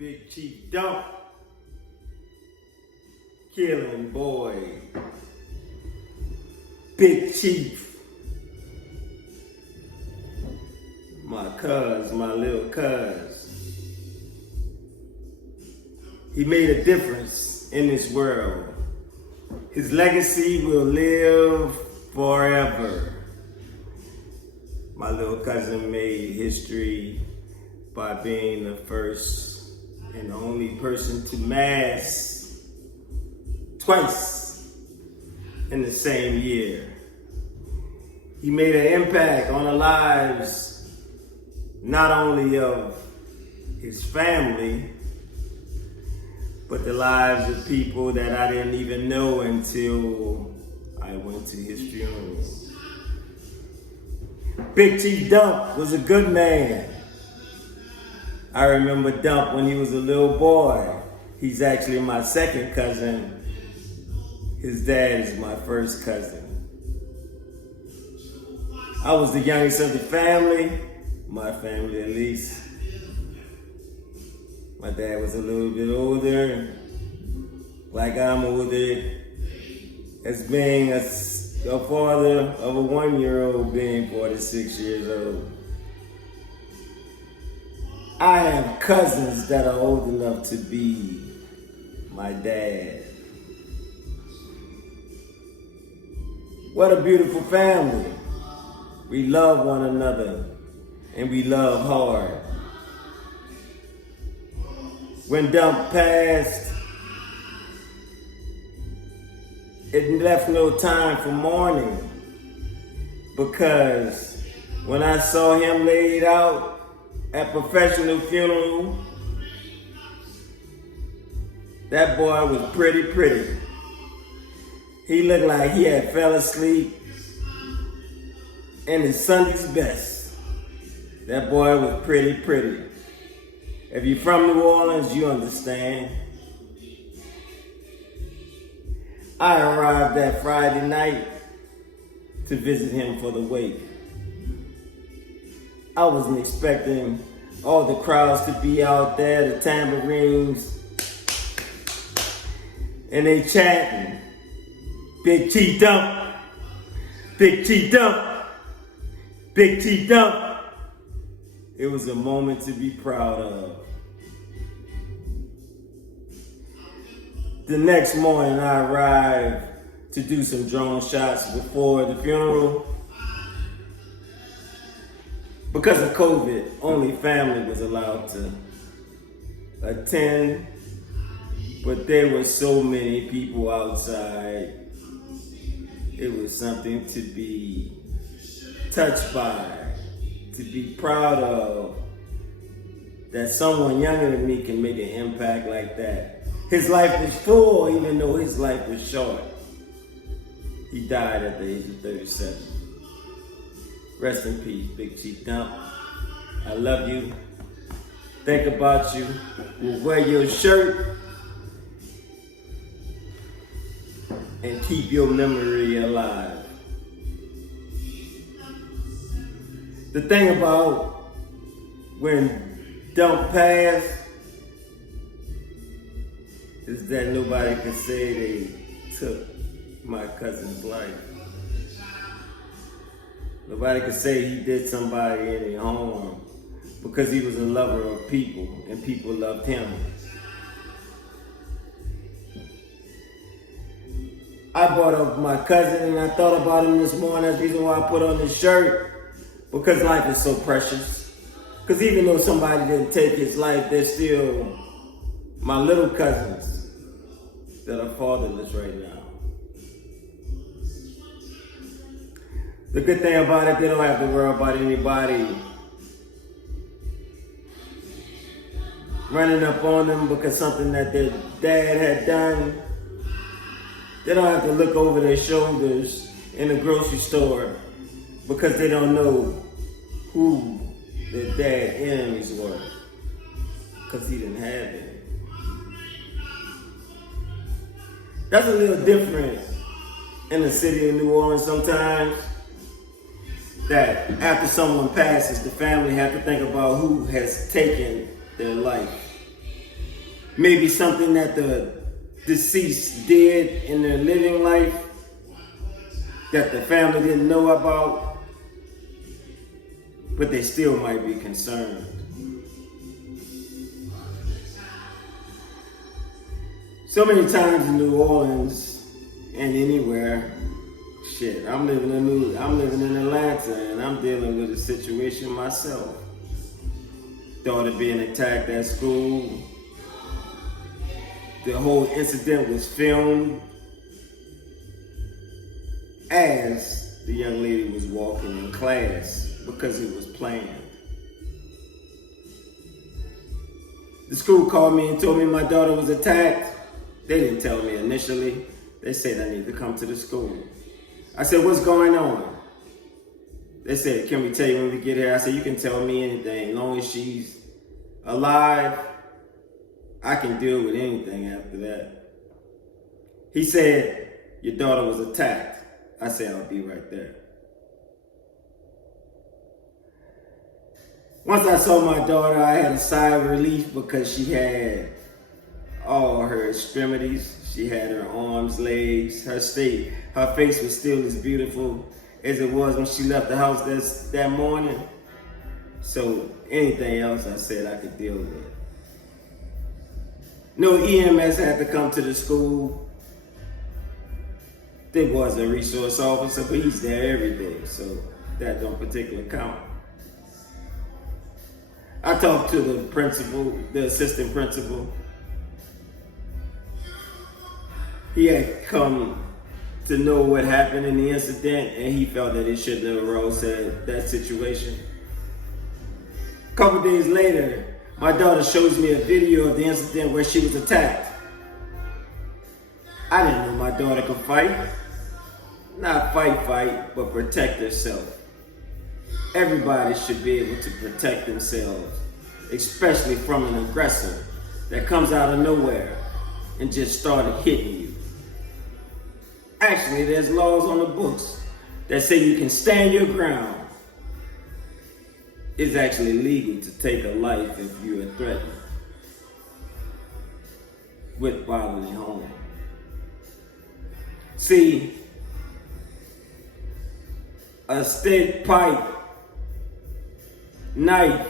Big Chief Dump, Killing Boy, Big Chief, my little cuz. He made a difference in this world. His legacy will live forever. My little cousin made history by being the first and the only person to mass twice in the same year. He made an impact on the lives not only of his family, but the lives of people that I didn't even know until I went to his funeral. Big Chief Dump was a good man. I remember Dump when he was a little boy. He's actually my second cousin. His dad is my first cousin. I was the youngest of the family, my family at least. My dad was a little bit older, like I'm older, as being a father of a 1-year-old being 46 years old. I have cousins that are old enough to be my dad. What a beautiful family. We love one another and we love hard. When Dump passed, it left no time for mourning, because when I saw him laid out at professional funeral, that boy was pretty. He looked like he had fell asleep in his Sunday's best. That boy was pretty. If you're from New Orleans, you understand. I arrived that Friday night to visit him for the wake. I wasn't expecting all the crowds to be out there, the tambourines, and they chanting, Big Chief Dump, Big Chief Dump, Big Chief Dump. It was a moment to be proud of. The next morning I arrived to do some drone shots before the funeral. Because of COVID, only family was allowed to attend, but there were so many people outside. It was something to be touched by, to be proud of, that someone younger than me can make an impact like that. His life was full, even though his life was short. He died at the age of 37. Rest in peace, Big Chief Dump. I love you. Think about you. We'll wear your shirt and keep your memory alive. The thing about when Dump passed is that nobody can say they took my cousin's life. Nobody could say he did somebody any harm, because he was a lover of people and people loved him. I brought up my cousin and I thought about him this morning. That's the reason why I put on this shirt, because life is so precious. Because even though somebody didn't take his life, they're still my little cousins that are fatherless right now. The good thing about it, they don't have to worry about anybody running up on them because something that their dad had done. They don't have to look over their shoulders in the grocery store because they don't know who their dad's enemies were, because he didn't have it. That's a little different in the city of New Orleans sometimes. That after someone passes, the family have to think about who has taken their life. Maybe something that the deceased did in their living life that the family didn't know about, but they still might be concerned. So many times in New Orleans and anywhere, shit, I'm living in Atlanta and I'm dealing with a situation myself. Daughter being attacked at school. The whole incident was filmed as the young lady was walking in class because it was planned. The school called me and told me my daughter was attacked. They didn't tell me initially. They said I need to come to the school. I said, what's going on? They said, can we tell you when we get here? I said, you can tell me anything. As long as she's alive, I can deal with anything after that. He said, your daughter was attacked. I said, I'll be right there. Once I saw my daughter, I had a sigh of relief because she had all her extremities. She had her arms, legs, her face was still as beautiful as it was when she left the house that morning. So anything else I said I could deal with. No EMS had to come to the school. There was a resource officer, but he's there every day, so that don't particularly count. I talked to the principal, the assistant principal. He had come to know what happened in the incident, and he felt that it shouldn't have arose that situation. A couple days later, my daughter shows me a video of the incident where she was attacked. I didn't know my daughter could fight. Not fight, but protect herself. Everybody should be able to protect themselves, especially from an aggressor that comes out of nowhere and just started hitting you. Actually, there's laws on the books that say you can stand your ground. It's actually legal to take a life if you are threatened with bodily harm. See, a stick, pipe, knife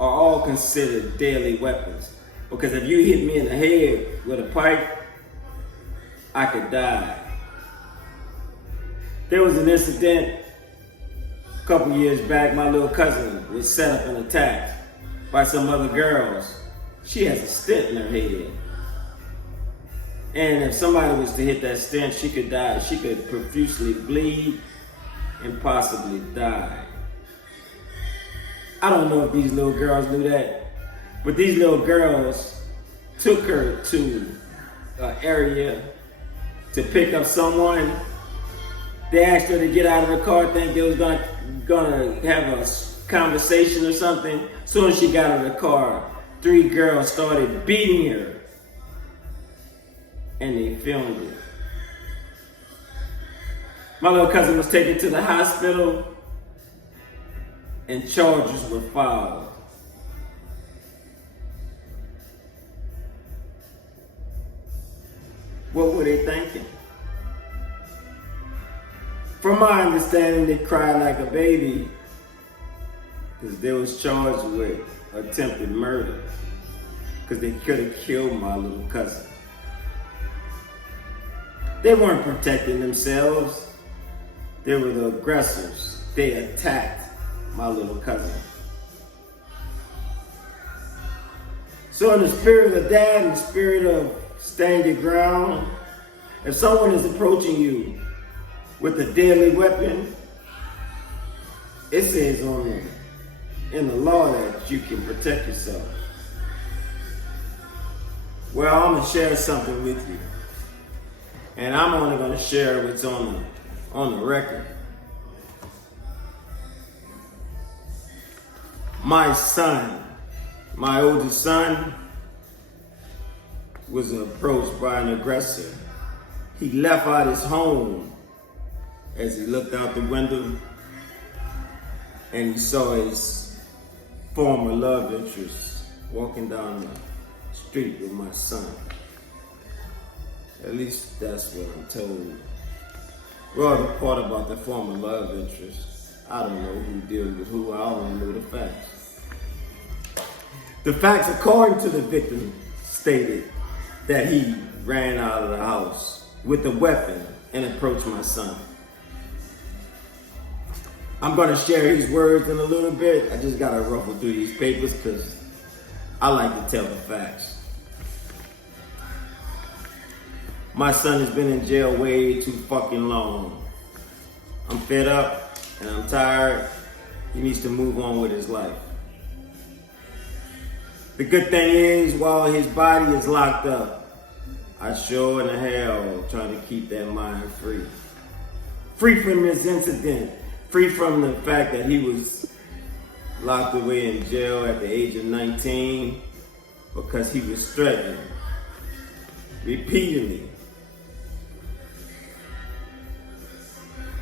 are all considered deadly weapons. Because if you hit me in the head with a pipe, I could die. There was an incident a couple years back. My little cousin was set up and attacked by some other girls. She has a stent in her head. And if somebody was to hit that stent, she could die. She could profusely bleed and possibly die. I don't know if these little girls knew that, but these little girls took her to an area to pick up someone. They asked her to get out of the car, think they was gonna have a conversation or something. As soon as she got out of the car, 3 girls started beating her. And they filmed it. My little cousin was taken to the hospital and charges were filed. What were they thinking? From my understanding, they cried like a baby because they was charged with attempted murder because they could have killed my little cousin. They weren't protecting themselves. They were the aggressors. They attacked my little cousin. So in the spirit of that, in the spirit of stand your ground, if someone is approaching you with a deadly weapon, it says in the law that you can protect yourself. Well, I'm going to share something with you. And I'm only going to share what's on the record. My son, my oldest son, was approached by an aggressor. He left out his home as he looked out the window and he saw his former love interest walking down the street with my son. At least that's what I'm told. Well, the part about the former love interest, I don't know who deals with who, I only know the facts. The facts, according to the victim, stated that he ran out of the house with a weapon and approached my son. I'm gonna share these words in a little bit. I just gotta ruffle through these papers because I like to tell the facts. My son has been in jail way too fucking long. I'm fed up and I'm tired. He needs to move on with his life. The good thing is, while his body is locked up, I sure in the hell trying to keep that mind free. Free from this incident. Free from the fact that he was locked away in jail at the age of 19 because he was threatened repeatedly.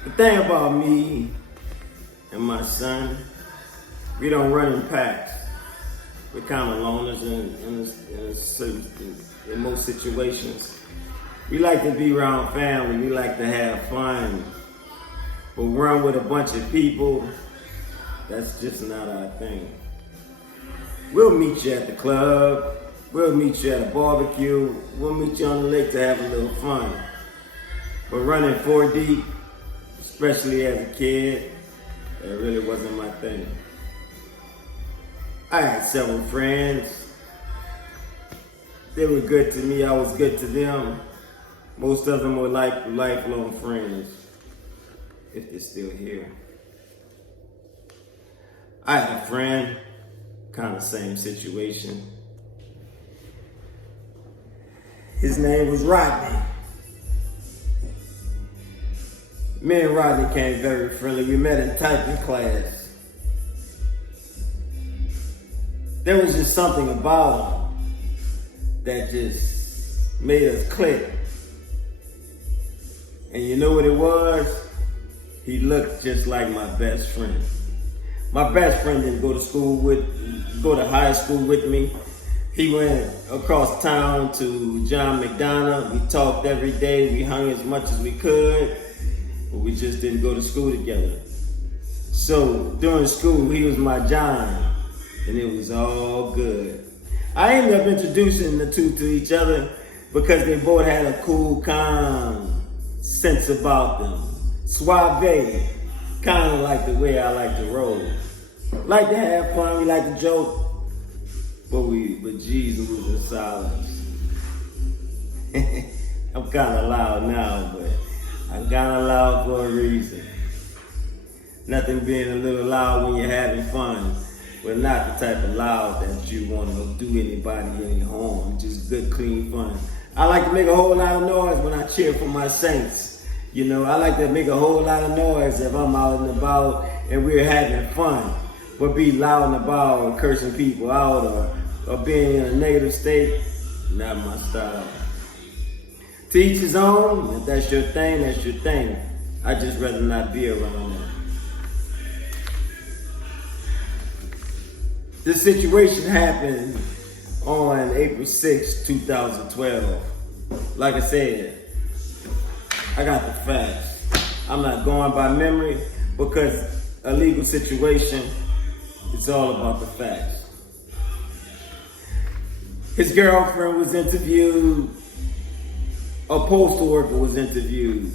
The thing about me and my son, we don't run in packs. We're kind of loners in most situations. We like to be around family. We like to have fun. But run with a bunch of people, that's just not our thing. We'll meet you at the club. We'll meet you at a barbecue. We'll meet you on the lake to have a little fun. But running 4 deep, especially as a kid, that really wasn't my thing. I had several friends. They were good to me, I was good to them. Most of them were like lifelong friends, if they're still here. I had a friend, kind of same situation. His name was Rodney. Me and Rodney came very friendly. We met in typing class. There was just something about him that just made us click. And you know what it was? He looked just like my best friend. My best friend didn't go to high school with me. He went across town to John McDonough. We talked every day. We hung as much as we could, but we just didn't go to school together. So during school, he was my John, and it was all good. I ended up introducing the two to each other because they both had a cool, calm sense about them. Suave, kind of like the way I like to roll. Like to have fun, we like to joke, but G's move in silence. I'm kind of loud now, but I'm kind of loud for a reason. Nothing being a little loud when you're having fun, but not the type of loud that you want to do anybody any harm. Just good, clean fun. I like to make a whole lot of noise when I cheer for my Saints. You know, I like to make a whole lot of noise if I'm out and about and we're having fun. But be loud and about, cursing people out or being in a negative state, not my style. To each his own. If that's your thing, that's your thing. I just rather not be around it. This situation happened on April 6, 2012. Like I said, I got the facts. I'm not going by memory because a legal situation, it's all about the facts. His girlfriend was interviewed. A postal worker was interviewed.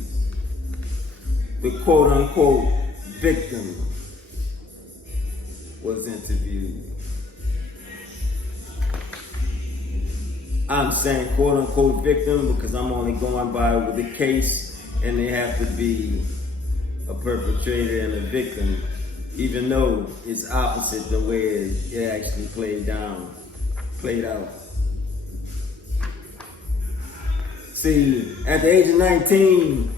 The quote-unquote victim was interviewed. I'm saying quote-unquote victim because I'm only going by with the case, and they have to be a perpetrator and a victim, even though it's opposite the way it actually played out. See, at the age of 19,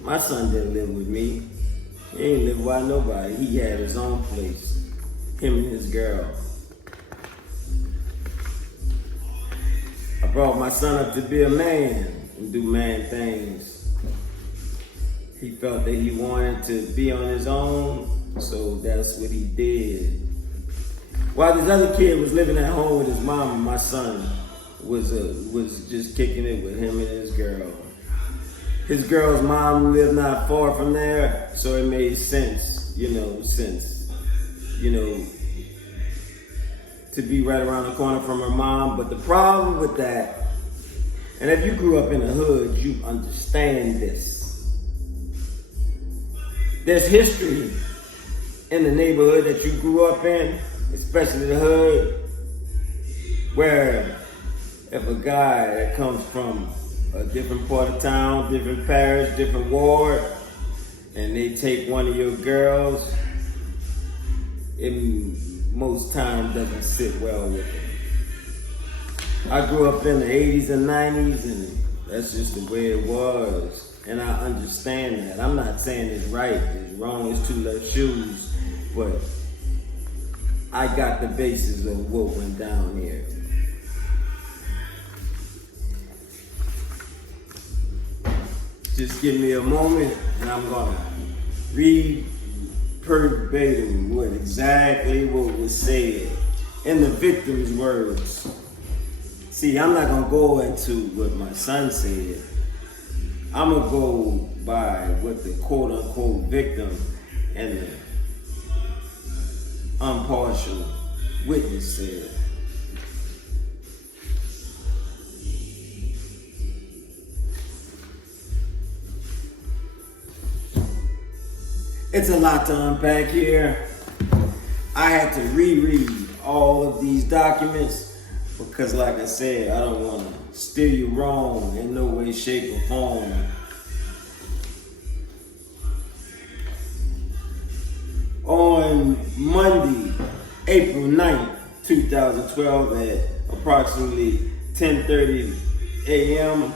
my son didn't live with me. He ain't live by nobody. He had his own place, him and his girl. I brought my son up to be a man and do man things. He felt that he wanted to be on his own, so that's what he did. While this other kid was living at home with his mom and my son, was just kicking it with him and his girl. His girl's mom lived not far from there, so it made sense, to be right around the corner from her mom. But the problem with that, and if you grew up in the hood, you understand this. There's history in the neighborhood that you grew up in, especially the hood, where if a guy that comes from a different part of town, different parish, different ward, and they take one of your girls, it most times doesn't sit well with them. I grew up in the 80s and 90s, and that's just the way it was. And I understand that. I'm not saying it's right, it's wrong, it's two left shoes, but I got the basis of what went down here. Just give me a moment and I'm gonna read verbatim what was said in the victim's words. See, I'm not gonna go into what my son said. I'm gonna go by what the quote unquote victim and the impartial witness said. It's a lot to unpack here. I had to reread all of these documents because, like I said, I don't want to steer you wrong in no way, shape, or form. On Monday, April 9th, 2012 at approximately 10:30 a.m.,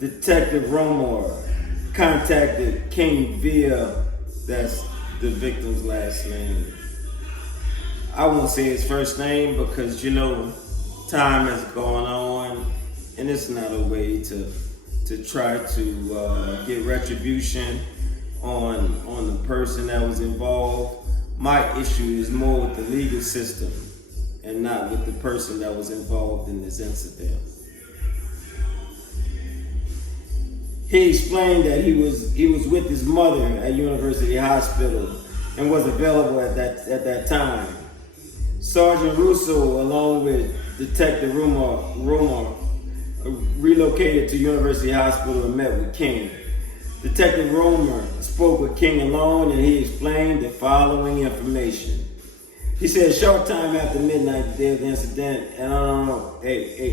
Detective Romar contacted King via, that's the victim's last name. I won't say his first name because, time has gone on and it's not a way to try to get retribution on the person that was involved. My issue is more with the legal system and not with the person that was involved in this incident. He explained that he was with his mother at University Hospital and was available at that time. Sergeant Russo, along with Detective Rumor, relocated to University Hospital and met with King. Detective Romer spoke with King alone and he explained the following information. He said, a short time after midnight, the day of the incident, an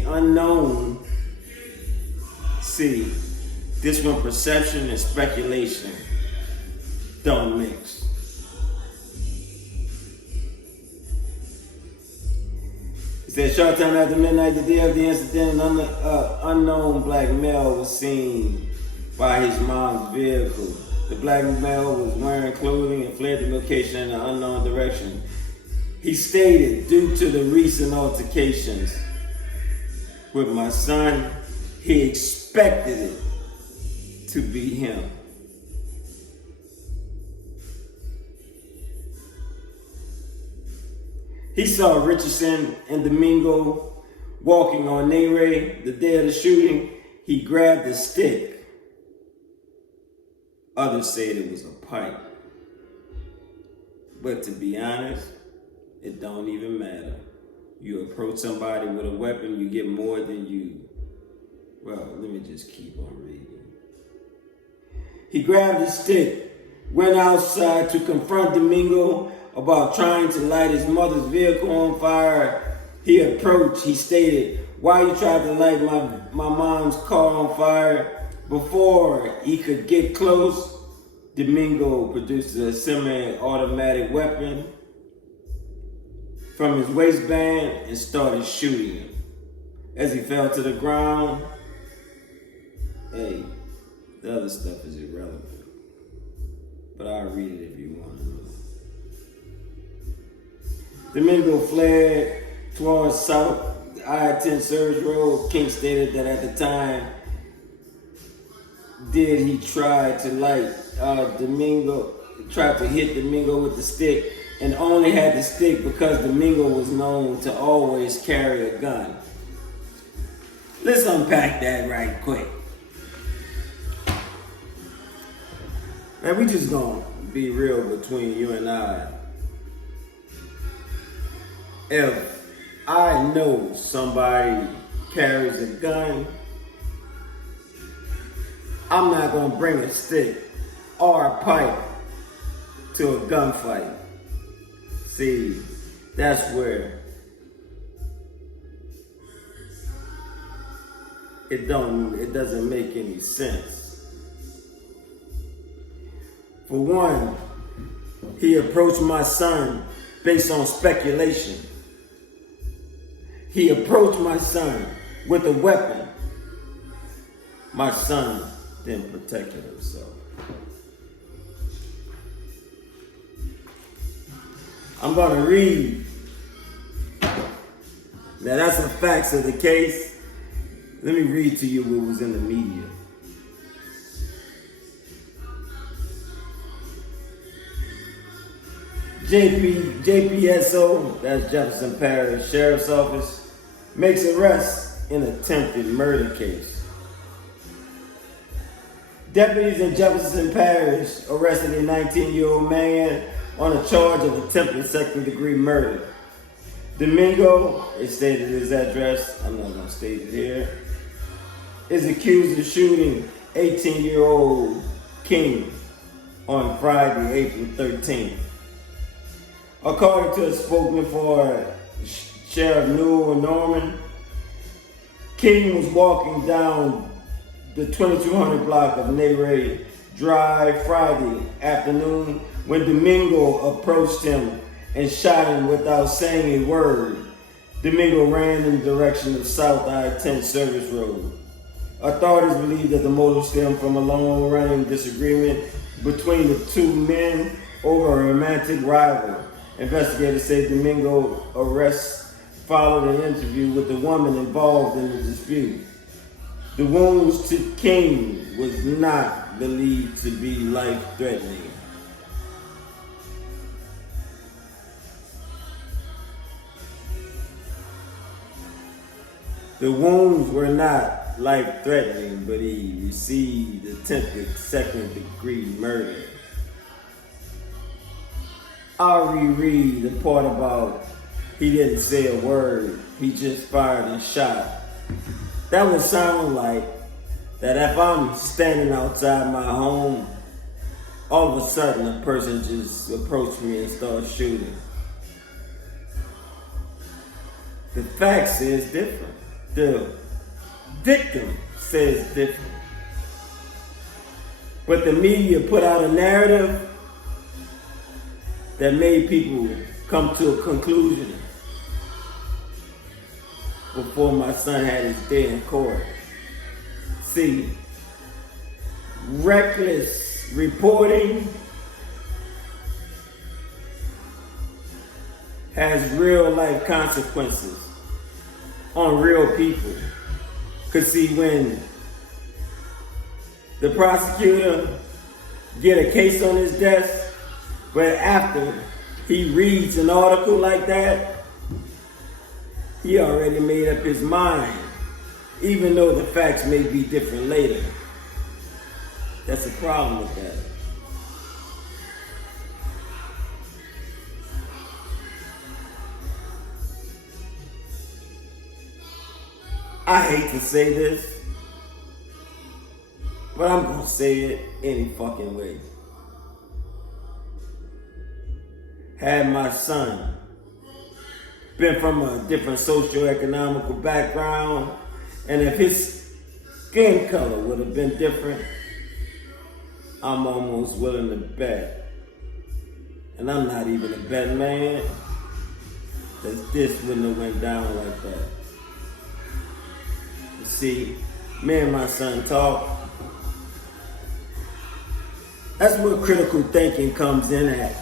unknown, see, this one perception and speculation don't mix. He said, short time after midnight, the day of the incident, an unknown black male was seen by his mom's vehicle. The black male was wearing clothing and fled the location in an unknown direction. He stated, due to the recent altercations with my son, he expected it to be him. He saw Richardson and Domingo walking on Nere the day of the shooting. He grabbed a stick. Others said it was a pipe. But to be honest, it don't even matter. You approach somebody with a weapon, you get more than you. Well, let me just keep on reading. He grabbed a stick, went outside to confront Domingo about trying to light his mother's vehicle on fire. He approached, he stated, why you tried to light my mom's car on fire? Before he could get close, Domingo produced a semi-automatic weapon from his waistband and started shooting him. As he fell to the ground, hey, the other stuff is irrelevant, but I'll read it if you want to know. Domingo fled towards South I-10 Service Road. King stated that at the time, did he try to hit Domingo with the stick, and only had the stick because Domingo was known to always carry a gun. Let's unpack that right quick. Man, we just gonna be real between you and I. If I know somebody carries a gun, I'm not gonna bring a stick or a pipe to a gunfight. See, that's where it doesn't make any sense. For one, he approached my son based on speculation. He approached my son with a weapon. My son then protected himself. I'm gonna read. Now that's the facts of the case. Let me read to you what was in the media. JPSO, that's Jefferson Parish Sheriff's Office, makes arrest in attempted murder case. Deputies in Jefferson Parish arrested a 19-year-old man on a charge of attempted second-degree murder. Domingo, it stated his address, I'm not going to state it here, is accused of shooting 18-year-old King on Friday, April 13th. According to a spokesman for Sheriff Newell Norman, King was walking down the 2200 block of Neyre Drive Friday afternoon when Domingo approached him and shot him without saying a word. Domingo ran in the direction of South I-10 Service Road. Authorities believe that the motive stemmed from a long-running disagreement between the two men over a romantic rival. Investigators say Domingo's arrest followed an interview with the woman involved in the dispute. The wounds to King was not believed to be life-threatening. The wounds were not life-threatening, but he received attempted second-degree murder. I'll reread the part about he didn't say a word, he just fired and shot. That would sound like that if I'm standing outside my home, all of a sudden a person just approached me and started shooting. The fact says different. The victim says different. But the media put out a narrative that made people come to a conclusion before my son had his day in court. See, reckless reporting has real life consequences on real people. Cause see, when the prosecutor get a case on his desk, but after he reads an article like that, he already made up his mind, even though the facts may be different later. That's a problem with that. I hate to say this, but I'm gonna say it any fucking way. Had my son been from a different socio-economical background, and if his skin color would have been different, I'm almost willing to bet, and I'm not even a bet man, that this wouldn't have went down like that. You see, me and my son talk. That's where critical thinking comes in at.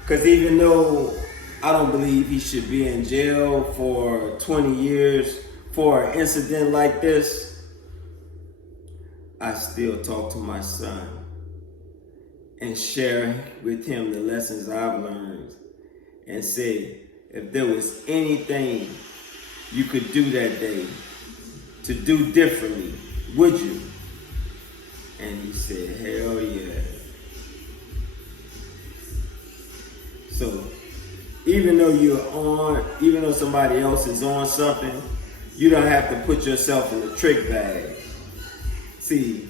Because even though I don't believe he should be in jail for 20 years for an incident like this, I still talk to my son and share with him the lessons I've learned and say, if there was anything you could do that day to do differently, would you? And he said, hell yeah. So even though somebody else is on something, you don't have to put yourself in the trick bag. See,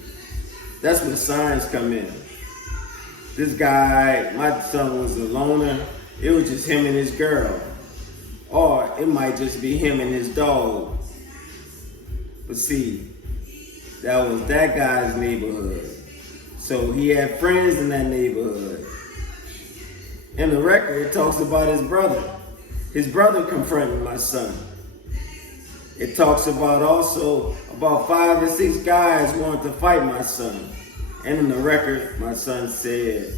that's when signs come in. This guy, my son was a loner. It was just him and his girl. Or it might just be him and his dog. But see, that was that guy's neighborhood. So he had friends in that neighborhood. In the record, it talks about his brother. His brother confronting my son. It talks about also about 5 or 6 guys wanted to fight my son. And in the record, my son said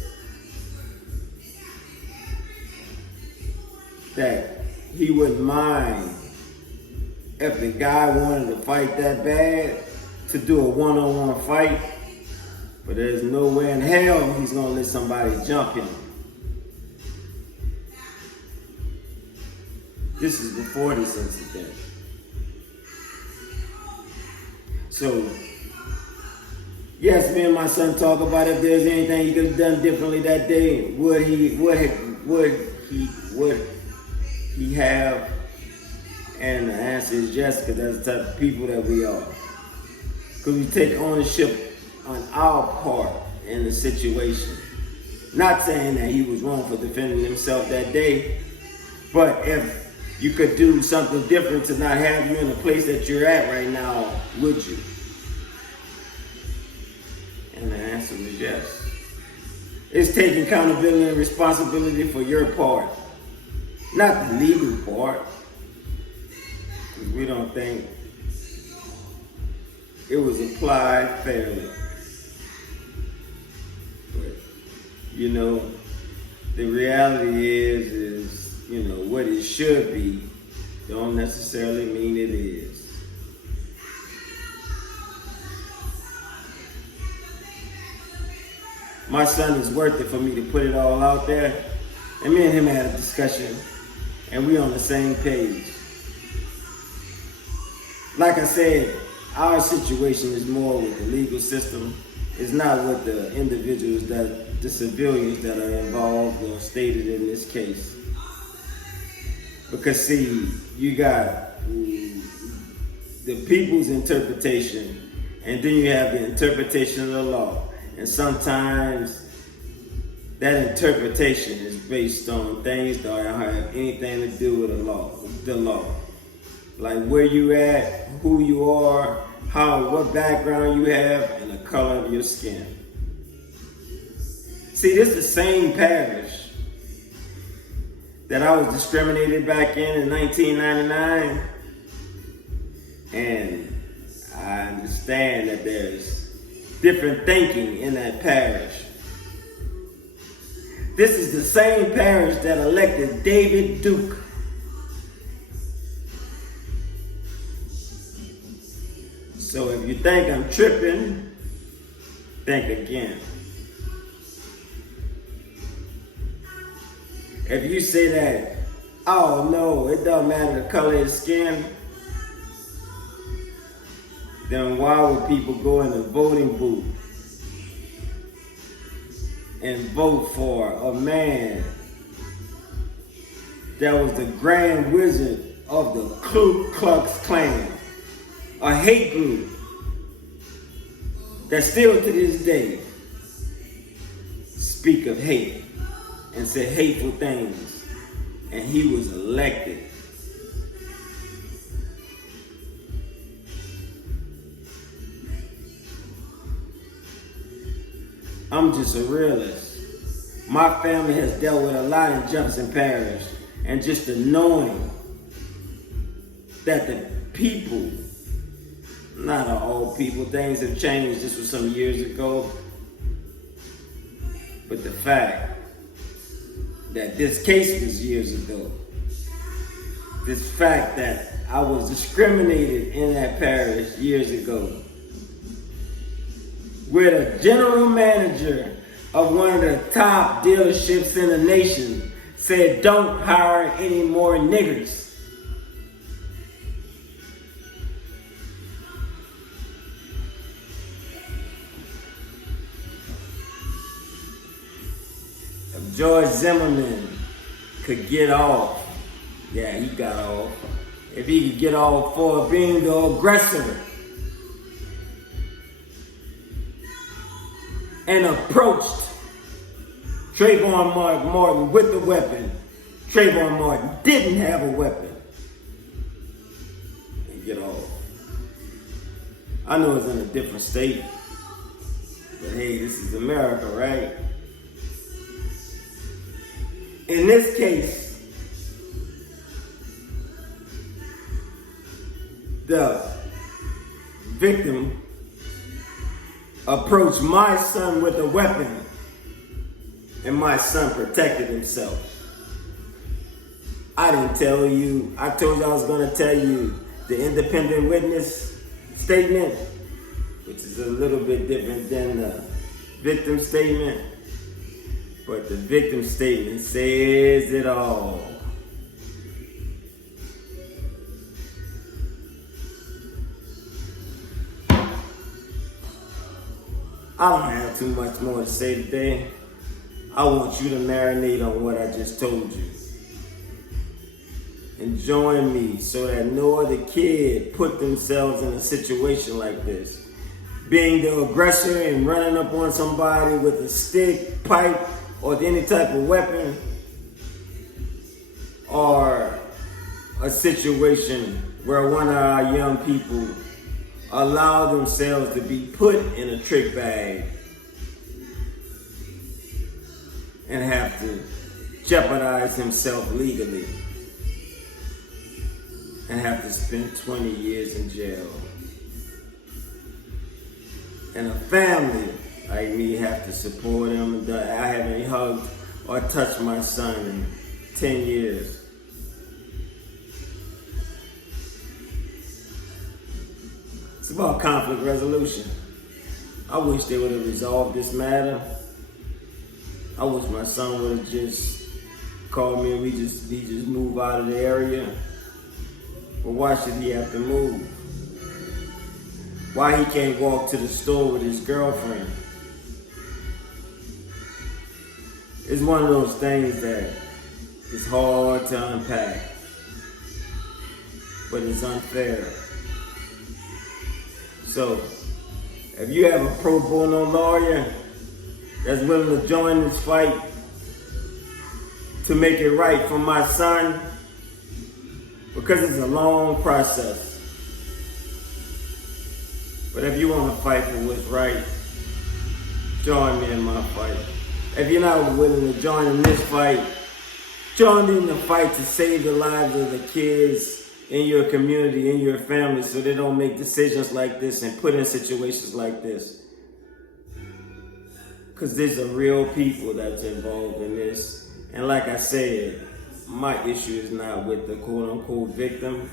that he wouldn't mind if the guy wanted to fight that bad, to do a one-on-one fight, but there's no way in hell he's gonna let somebody jump him. This is before this incident. So, yes, me and my son talk about if there's anything he could have done differently that day. Would he have? And the answer is yes, because that's the type of people that we are. Because we take ownership on our part in the situation. Not saying that he was wrong for defending himself that day, but if you could do something different to not have you in the place that you're at right now, would you? And the answer is yes. It's taking accountability and responsibility for your part, not the legal part. Because we don't think it was applied fairly. But, the reality is, what it should be don't necessarily mean it is. My son is worth it for me to put it all out there. And me and him had a discussion, and we on the same page. Like I said, our situation is more with the legal system. It's not with the individuals, the civilians that are involved or stated in this case. Because see, you got the people's interpretation, and then you have the interpretation of the law. And sometimes that interpretation is based on things that don't have anything to do with the law. Like where you at, who you are, what background you have, and the color of your skin. See, this is the same parish that I was discriminated back in 1999. And I understand that there's different thinking in that parish. This is the same parish that elected David Duke. So if you think I'm tripping, think again. If you say that, oh no, it doesn't matter the color of his skin, then why would people go in the voting booth and vote for a man that was the Grand Wizard of the Ku Klux Klan, a hate group that still to this day speak of hate and say hateful things, and he was elected? I'm just a realist. My family has dealt with a lot in Jefferson Parish, and just the knowing that the people, not all people, things have changed. This was some years ago, but the fact that this case was years ago, this fact that I was discriminated in that parish years ago, where the general manager of one of the top dealerships in the nation said, don't hire any more niggers. George Zimmerman could get off, yeah, he got off. If he could get off for being the aggressor and approached Trayvon Martin with the weapon, Trayvon Martin didn't have a weapon, and get off. I know it's in a different state, but hey, this is America, right? In this case, the victim approached my son with a weapon, and my son protected himself. I didn't tell you. I told you I was going to tell you the independent witness statement, which is a little bit different than the victim statement. But the victim statement says it all. I don't have too much more to say today. I want you to marinate on what I just told you. And join me so that no other kid put themselves in a situation like this. Being the aggressor and running up on somebody with a stick, pipe, or any type of weapon, or a situation where one of our young people allow themselves to be put in a trick bag and have to jeopardize himself legally and have to spend 20 years in jail. And a family like me have to support him. I haven't hugged or touched my son in 10 years. It's about conflict resolution. I wish they would have resolved this matter. I wish my son would have just called me and we just move out of the area. But why should he have to move? Why he can't walk to the store with his girlfriend? It's one of those things that is hard to unpack, but it's unfair. So, if you have a pro bono lawyer that's willing to join this fight to make it right for my son, because it's a long process. But if you want to fight for what's right, join me in my fight. If you're not willing to join in this fight, join in the fight to save the lives of the kids in your community, in your family, so they don't make decisions like this and put in situations like this. Because there's a real people that's involved in this. And like I said, my issue is not with the quote-unquote victim.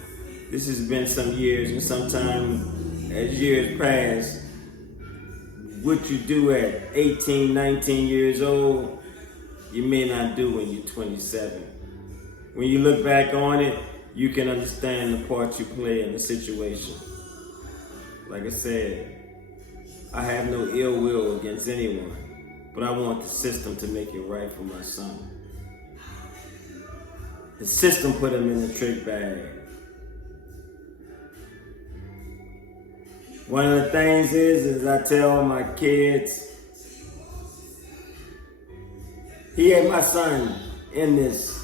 This has been some years, and sometimes as years pass, what you do at 18, 19 years old, you may not do when you're 27. When you look back on it, you can understand the part you play in the situation. Like I said, I have no ill will against anyone, but I want the system to make it right for my son. The system put him in the trick bag. One of the things is I tell my kids, he had my son in this,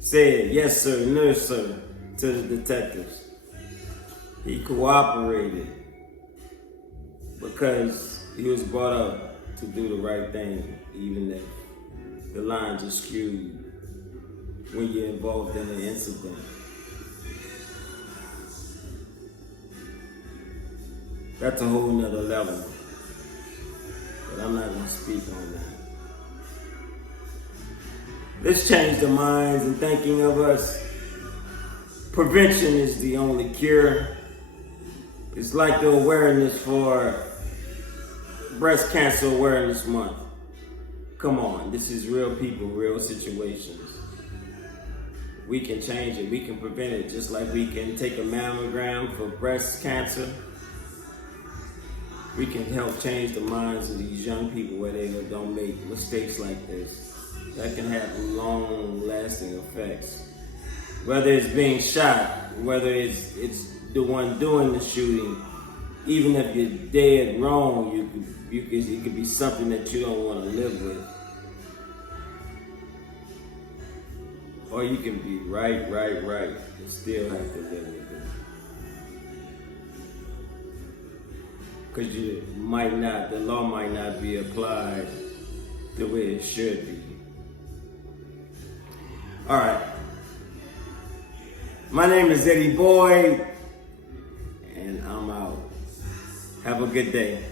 said yes sir, no sir to the detectives. He cooperated because he was brought up to do the right thing, even if the lines are skewed when you're involved in an incident. That's a whole nother level, but I'm not going to speak on that. Let's change the minds and thinking of us. Prevention is the only cure. It's like the awareness for Breast Cancer Awareness Month. Come on, this is real people, real situations. We can change it, we can prevent it, just like we can take a mammogram for breast cancer. we can help change the minds of these young people where they don't make mistakes like this. That can have long-lasting effects. Whether it's being shot, whether it's the one doing the shooting, even if you're dead wrong, it could be something that you don't want to live with. Or you can be right, and still have to live with it. Because the law might not be applied the way it should be. All right. My name is Eddie Boyd, and I'm out. Have a good day.